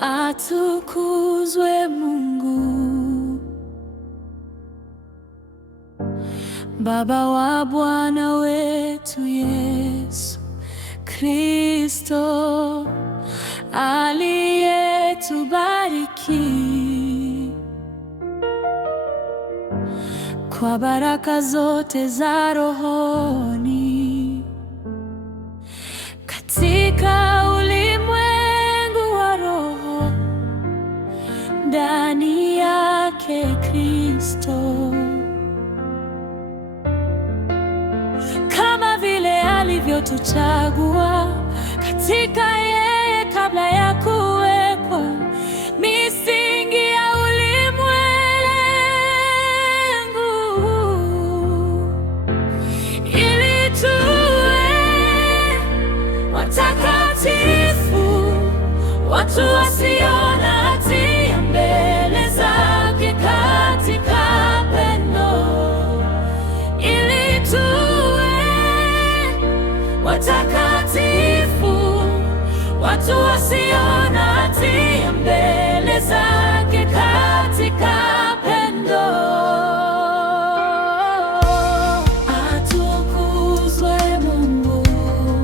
Atukuzwe Mungu, Baba wa Bwana wetu Yesu Kristo, aliyetubariki kwa baraka zote za rohoni katika ulimwengu wa roho, ndani yake Kristo, kama vile alivyotuchagua katika yeye kabla ya kuwekwa misingi ya ulimwengu, ili tuwe watakatifu, watu wasio na hatia mbele zake katika pendo, ili tuwe watakatifu, watu wasio na hatia mbele zake katika pendo. Atukuzwe Mungu,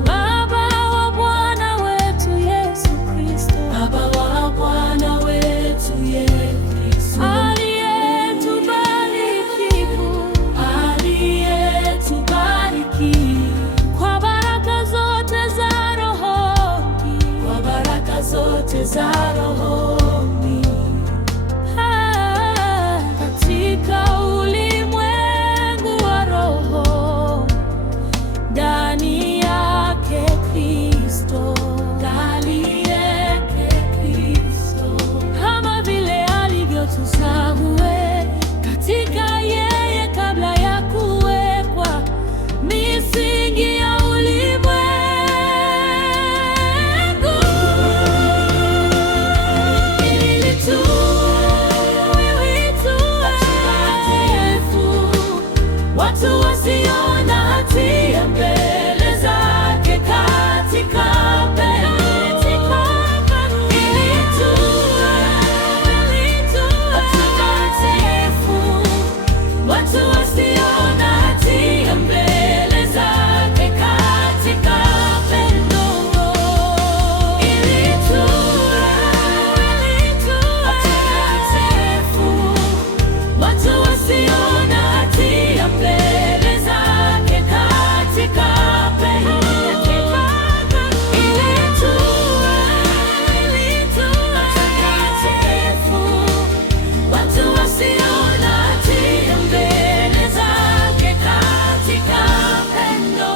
Baba wa Bwana wetu Yesu Kristo, Baba wa Bwana wetu Yesu Kristo, aliyetubariki kwa baraka zote za rohoni, kwa baraka zote za rohoni katika ulimwengu wa roho, ndani yake Kristo, ndani yake Kristo, kama vile alivyotuchagua katika yeye kabla ya kuwekwa misingi ya ulimwengu, ili tuwe watu wasio na hatia mbele zake katika pendo, ili tuwe watakatifu, watu wasio na hatia mbele zake katika pendo, ili tuwe watakatifu, watu wasio na hatia mbele zake katika pendo, ili tuwe watakatifu, watu wasio na hatia mbele zake katika pendo.